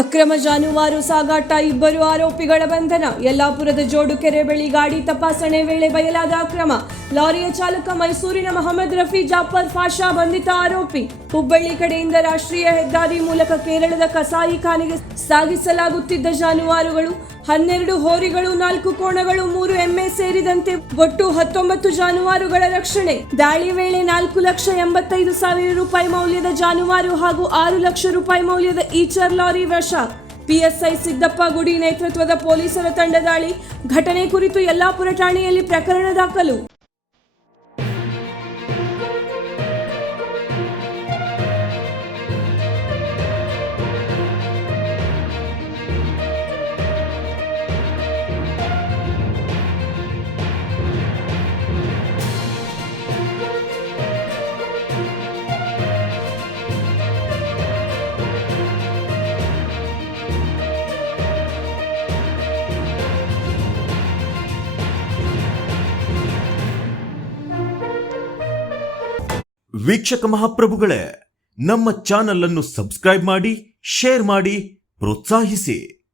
ಅಕ್ರಮ ಜಾನುವಾರು ಸಾಗಾಟ, ಇಬ್ಬರು ಆರೋಪಿಗಳ ಬಂಧನ. ಯಲ್ಲಾಪುರದ ಜೋಡುಕೆರೆ ಬಳಿ ಗಾಡಿ ತಪಾಸಣೆ ವೇಳೆ ಬಯಲಾದ ಅಕ್ರಮ. ಲಾರಿಯ ಚಾಲಕ ಮೈಸೂರಿನ ಮಹಮ್ಮದ್ ರಫಿ ಜಾಫರ್ ಪಾಷಾ ಬಂಧಿತ ಆರೋಪಿ. ಹುಬ್ಬಳ್ಳಿ ಕಡೆಯಿಂದ ರಾಷ್ಟ್ರೀಯ ಹೆದ್ದಾರಿ ಮೂಲಕ ಕೇರಳದ ಕಸಾಯಿಖಾನೆಗೆ ಸಾಗಿಸಲಾಗುತ್ತಿದ್ದ ಜಾನುವಾರುಗಳು 12 ಹೋರಿಗಳು, 4 ಕೋಣಗಳು, 3 ಎಮ್ಮೆ ಸೇರಿದಂತೆ ಒಟ್ಟು 19 ಜಾನುವಾರುಗಳ ರಕ್ಷಣೆ. ದಾಳಿ ವೇಳೆ 4,85,000 ರೂಪಾಯಿ ಮೌಲ್ಯದ ಜಾನುವಾರು ಹಾಗೂ 6 ಲಕ್ಷ ರೂಪಾಯಿ ಮೌಲ್ಯದ ಈಚರ್ ಲಾರಿ ವಶ. ಪಿಎಸ್ಐ ಸಿದ್ದಪ್ಪ ಗುಡಿ ನೇತೃತ್ವದ ಪೊಲೀಸರ ತಂಡ ದಾಳಿ. ಘಟನೆ ಕುರಿತು ಯಲ್ಲಾಪುರ ಠಾಣೆಯಲ್ಲಿ ಪ್ರಕರಣ ದಾಖಲು. ವೀಕ್ಷಕ ಮಹಾಪ್ರಭುಗಳೇ, ನಮ್ಮ ಚಾನಲ್ ಅನ್ನು ಸಬ್ಸ್ಕ್ರೈಬ್ ಮಾಡಿ, ಶೇರ್ ಮಾಡಿ, ಪ್ರೋತ್ಸಾಹಿಸಿ.